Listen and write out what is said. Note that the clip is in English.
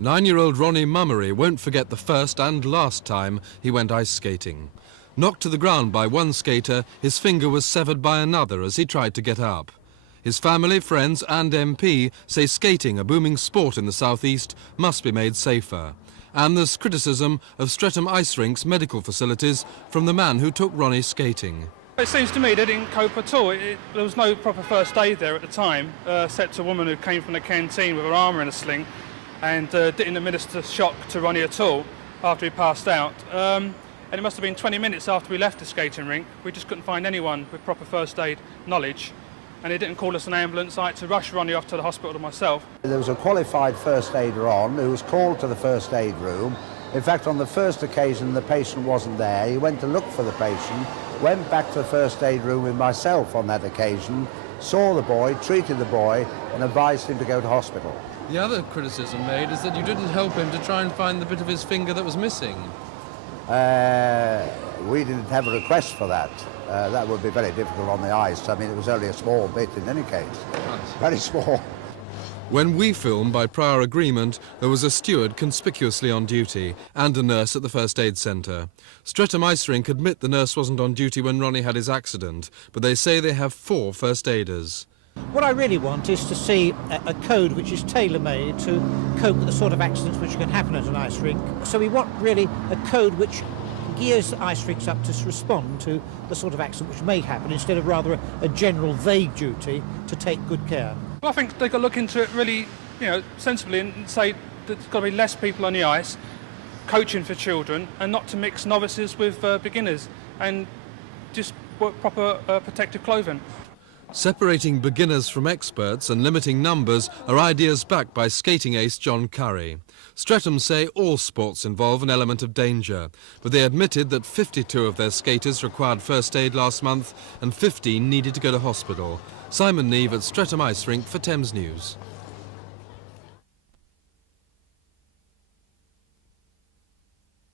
9-year-old Ronnie Mummery won't forget the first and last time he went ice skating. Knocked to the ground by one skater, his finger was severed by another as he tried to get up. His family, friends and MP say skating, a booming sport in the southeast, must be made safer. And there's criticism of Streatham Ice Rink's medical facilities from the man who took Ronnie skating. It seems to me they didn't cope at all. There was no proper first aid there at the time, except a woman who came from the canteen with her arm in a sling and didn't administer shock to Ronnie at all after he passed out. And it must have been 20 minutes after we left the skating rink. We just couldn't find anyone with proper first aid knowledge, and they didn't call us an ambulance. I had to rush Ronnie off to the hospital myself. There was a qualified first aider on who was called to the first aid room. In fact, on the first occasion the patient wasn't there. He went to look for the patient, went back to the first aid room with myself on that occasion, saw the boy, treated the boy and advised him to go to hospital. The other criticism made is that you didn't help him to try and find the bit of his finger that was missing. We didn't have a request for that. That would be very difficult on the ice. I mean, it was only a small bit in any case. Very small. When we filmed, by prior agreement, there was a steward conspicuously on duty and a nurse at the first aid centre. Streatham Ice Rink admit the nurse wasn't on duty when Ronnie had his accident, but they say they have 4 first aiders. What I really want is to see a code which is tailor-made to cope with the sort of accidents which can happen at an ice rink. So we want really a code which gears the ice rinks up to respond to the sort of accident which may happen, instead of rather a general vague duty to take good care. Well, I think they've got to look into it really, sensibly and say that there's got to be less people on the ice, coaching for children, and not to mix novices with beginners, and just proper protective clothing. Separating beginners from experts and limiting numbers are ideas backed by skating ace John Curry. Streatham say all sports involve an element of danger, but they admitted that 52 of their skaters required first aid last month and 15 needed to go to hospital. Simon Neve at Streatham Ice Rink for Thames News.